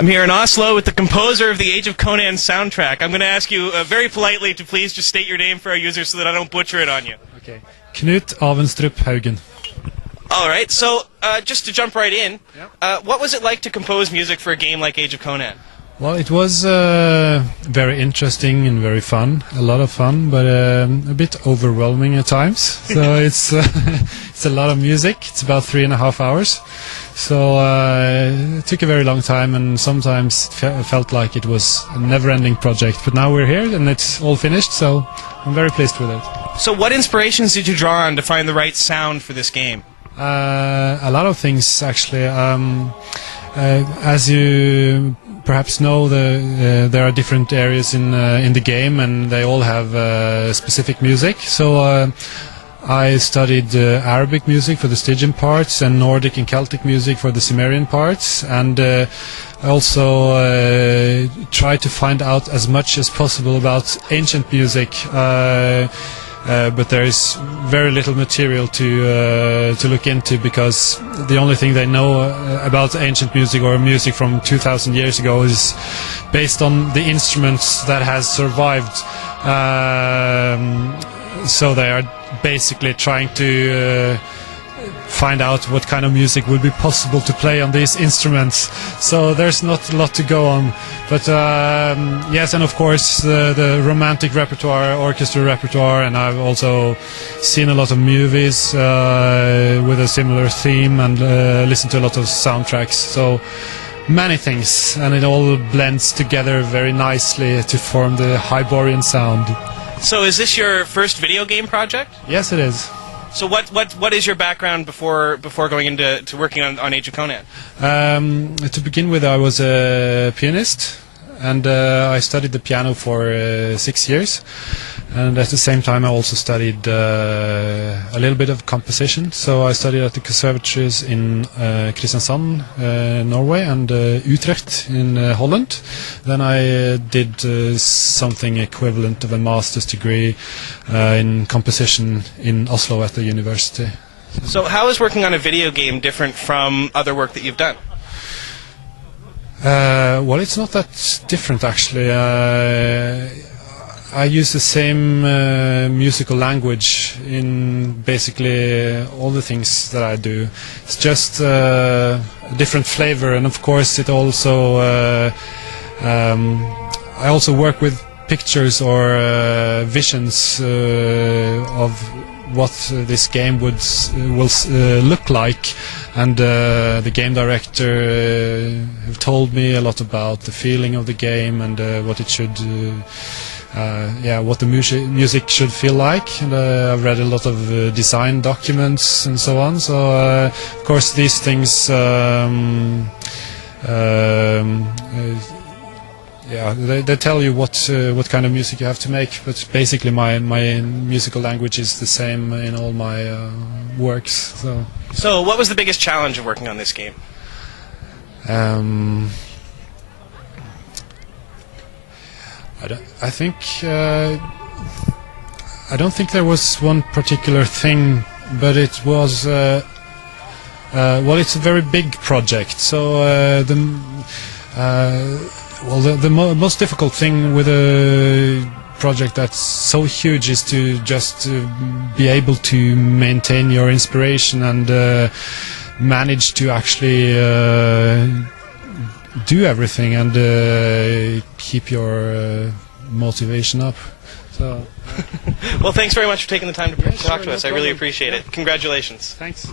I'm here in Oslo with the composer of the Age of Conan soundtrack. I'm going to ask you very politely to please just state your name for our users so that I don't butcher it on you. Okay. Knut Avenstrup Haugen. All right, so just to jump right in, what was it like to compose music for a game like Age of Conan? Well, it was very interesting and very fun. A lot of fun, but a bit overwhelming at times. So it's a lot of music. It's about 3.5 hours. So it took a very long time, and sometimes it felt like it was a never-ending project. But now we're here, and it's all finished, so I'm very pleased with it. So what inspirations did you draw on to find the right sound for this game? A lot of things, actually. As you perhaps know, there are different areas in the game, and they all have specific music. So I studied Arabic music for the Stygian parts and Nordic and Celtic music for the Cimmerian parts, and I also tried to find out as much as possible about ancient music. But there is very little material to look into, because the only thing they know about ancient music or music from 2,000 years ago is based on the instruments that has survived. So they are basically trying to find out what kind of music would be possible to play on these instruments. So there's not a lot to go on. But yes, and of course the romantic repertoire, orchestra repertoire, and I've also seen a lot of movies with a similar theme, and listened to a lot of soundtracks. So many things, and it all blends together very nicely to form the Hyborian sound. So is this your first video game project? Yes, it is. So what is your background before going into working on Age of Conan? To begin with, I was a pianist, and I studied the piano for 6 years. And at the same time, I also studied a little bit of composition. So I studied at the conservatories in Kristiansand, Norway, and Utrecht in Holland. Then I did something equivalent of a master's degree in composition in Oslo at the university. So how is working on a video game different from other work that you've done? Well, it's not that different, actually. I use the same musical language in basically all the things that I do. It's just a different flavor, and of course it also I also work with pictures or visions of what this game will look like, and the game director have told me a lot about the feeling of the game and what it should what the music should feel like. And I've read a lot of design documents and so on. So of course these things they tell you what kind of music you have to make, but basically my musical language is the same in all my works. So what was the biggest challenge of working on this game? I don't think there was one particular thing, but it was well, it's a very big project. So the most difficult thing with a project that's so huge is to just be able to maintain your inspiration and manage to actually do everything and keep your motivation up. So well, thanks very much for taking the time to talk to us. No I really appreciate it. Congratulations. Thanks.